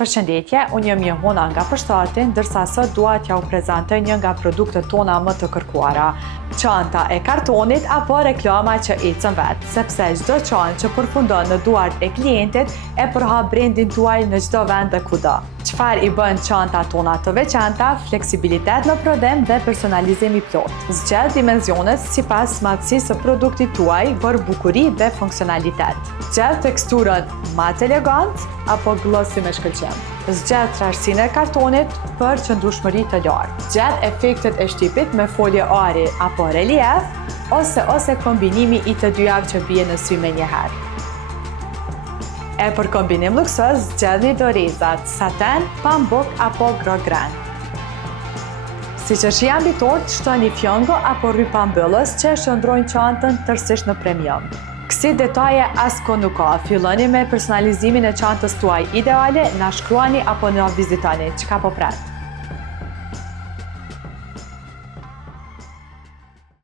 Përshëndetje, unë jam Johona nga Përshtatin, ndërsa sot dua t'ja u prezantoj një nga produktet tona më të kërkuara. Çanta e kartonit apo reklama që ecën vetë, sepse çdo çantë që përfundon në duart e klientit e përhap brendin tuaj në çdo vend dhe kudo. Çfarë i bën çantat tona të veçanta? Fleksibilitet në prodhim dhe personalizim i plot. Zgjedh dimensionet sipas madhësisë së produktit tuaj për bukuri dhe funksionalitet. Zgjedh teksturën mat elegant apo glossy me shkëlqim. Zgjedh trashësinë e kartonit për qëndrueshmëri të lartë. Zgjedh efektet e shtypit me folje ari apo relief ose kombinimi i të dyjave që bie në sy me njëherë. E për kombinim luksoz, zgjedhni dorezat, saten, pambuk apo grogran. Si që shija mbi tort, shtoni fjongo apo rrypa mbyllës që e shndrojnë çantën tërësisht në premium. Kësi detaje asko nuk ka, filloni me personalizimin e çantës tuaj ideale, na shkruani apo na vizitoni, çka po pret.